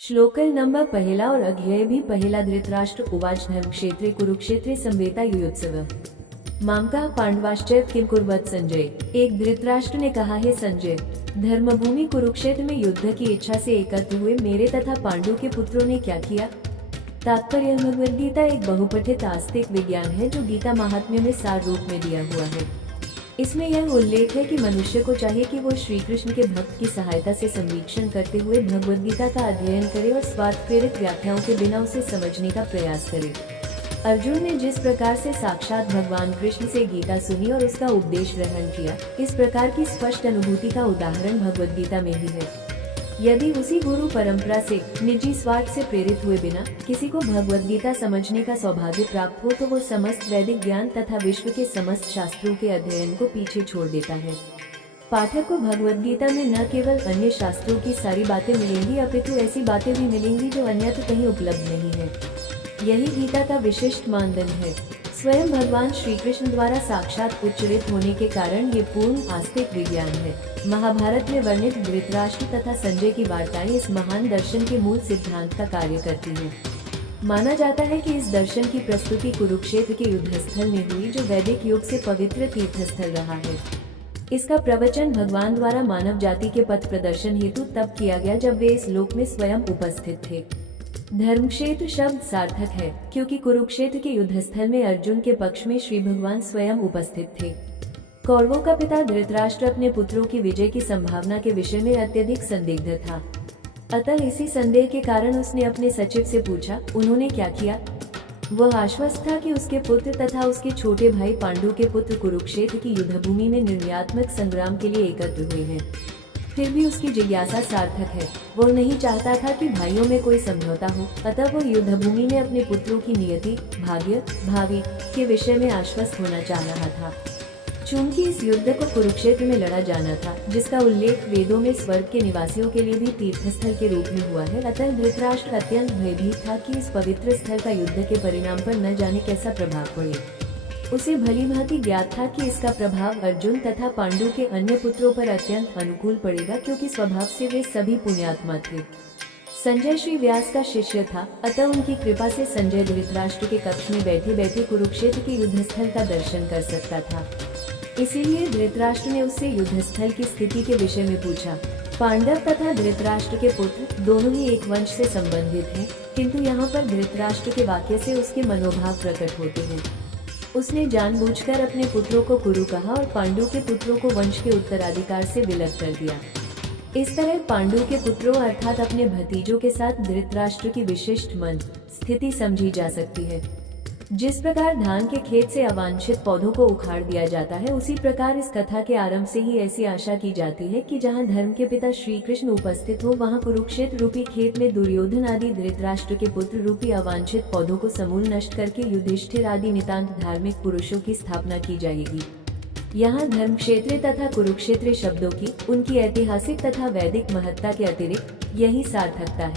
श्लोकल number पहिला और अध्याय भी पहिला। धृतराष्ट्र उवाच धर्मक्षेत्रे कुरुक्षेत्रे संवेता युयोत्सव मामका पांडवाश्चैव किम कुर्वत संजय। एक धृतराष्ट्र ने कहा, हे संजय, धर्मभूमि कुरुक्षेत्र में युद्ध की इच्छा से एकत्र हुए मेरे तथा पांडु के पुत्रों ने क्या किया। तात्पर्य भगवद गीता एक बहुपठित आस्तिक विज्ञान है जो गीता महात्म्य में सार रूप में दिया हुआ है। इसमें यह उल्लेख है कि मनुष्य को चाहिए कि वो श्री कृष्ण के भक्त की सहायता से संवीक्षण करते हुए भगवद गीता का अध्ययन करे और स्वार्थ प्रेरित व्याख्याओं के बिना उसे समझने का प्रयास करे। अर्जुन ने जिस प्रकार से साक्षात भगवान कृष्ण से गीता सुनी और उसका उपदेश ग्रहण किया, इस प्रकार की स्पष्ट अनुभूति का उदाहरण भगवद गीता में ही है। यदि उसी गुरु परंपरा से निजी स्वार्थ से प्रेरित हुए बिना किसी को भगवद गीता समझने का सौभाग्य प्राप्त हो तो वो समस्त वैदिक ज्ञान तथा विश्व के समस्त शास्त्रों के अध्ययन को पीछे छोड़ देता है। पाठक को भगवद गीता में न केवल अन्य शास्त्रों की सारी बातें मिलेंगी अपितु ऐसी बातें भी मिलेंगी जो अन्यत्र कहीं उपलब्ध नहीं है। यही गीता का विशिष्ट मानदंड है। स्वयं भगवान श्री कृष्ण द्वारा साक्षात उच्चरित होने के कारण ये पूर्ण आस्तिक विज्ञान है। महाभारत में वर्णित धृतराष्ट्र तथा संजय की वार्ताएं इस महान दर्शन के मूल सिद्धांत का कार्य करती हैं। माना जाता है कि इस दर्शन की प्रस्तुति कुरुक्षेत्र के युद्धस्थल में हुई, जो वैदिक युग से पवित्र तीर्थस्थल रहा है। इसका प्रवचन भगवान द्वारा मानव जाति के पथ प्रदर्शन हेतु तब किया गया जब वे इस लोक में स्वयं उपस्थित थे। धर्मक्षेत्र शब्द सार्थक है क्योंकि कुरुक्षेत्र के युद्धस्थल में अर्जुन के पक्ष में श्री भगवान स्वयं उपस्थित थे। कौरवों का पिता धृतराष्ट्र अपने पुत्रों की विजय की संभावना के विषय में अत्यधिक संदिग्ध था। अतः इसी संदेह के कारण उसने अपने सचिव से पूछा, उन्होंने क्या किया। वह आश्वस्त था कि उसके पुत्र तथा उसके छोटे भाई पांडु के पुत्र कुरुक्षेत्र की युद्धभूमि में निर्णयात्मक संग्राम के लिए एकत्र हुए हैं। फिर भी उसकी जिज्ञासा सार्थक है। वह नहीं चाहता था कि भाइयों में कोई समझौता हो, अतः वह युद्धभूमि में अपने पुत्रों की नियति, भाग्य, भावी के विषय में आश्वस्त होना चाह रहा था। चूंकि इस युद्ध को कुरुक्षेत्र में लड़ा जाना था, जिसका उल्लेख वेदों में स्वर्ग के निवासियों के लिए भी तीर्थस्थल के रूप में हुआ है, अतः धृतराष्ट्र अत्यंत भयभीत था कि इस पवित्र स्थल का युद्ध के परिणाम पर न जाने कैसा प्रभाव पड़े। उसे भली भांति ज्ञात था कि इसका प्रभाव अर्जुन तथा पांडु के अन्य पुत्रों पर अत्यंत अनुकूल पड़ेगा, क्योंकि स्वभाव से वे सभी पुण्यात्मा थे। संजय श्री व्यास का शिष्य था, अतः उनकी कृपा से संजय धृतराष्ट्र के कक्ष में बैठे बैठे कुरुक्षेत्र के युद्धस्थल का दर्शन कर सकता था। इसीलिए धृतराष्ट्र ने उससे युद्धस्थल की स्थिति के विषय में पूछा। पांडव तथा धृतराष्ट्र के पुत्र दोनों ही एक वंश से संबंधित हैं, किंतु यहाँ पर धृतराष्ट्र के वाक्य से उसके मनोभाव प्रकट होते हैं। उसने जानबूझकर अपने पुत्रों को कुरु कहा और पांडु के पुत्रों को वंश के उत्तराधिकार से विलग कर दिया। इस तरह पांडु के पुत्रों अर्थात अपने भतीजों के साथ धृतराष्ट्र की विशिष्ट मन स्थिति समझी जा सकती है। जिस प्रकार धान के खेत से अवांछित पौधों को उखाड़ दिया जाता है, उसी प्रकार इस कथा के आरंभ से ही ऐसी आशा की जाती है कि जहां धर्म के पिता श्री कृष्ण उपस्थित हो, वहां कुरुक्षेत्र रूपी खेत में दुर्योधन आदि धृतराष्ट्र के पुत्र रूपी अवांछित पौधों को समूल नष्ट करके युधिष्ठिर आदि नितांत धार्मिक पुरुषों की स्थापना की जाएगी। यहाँ धर्मक्षेत्र तथा कुरुक्षेत्र शब्दों की उनकी ऐतिहासिक तथा वैदिक महत्ता के अतिरिक्त यही सार्थकता है।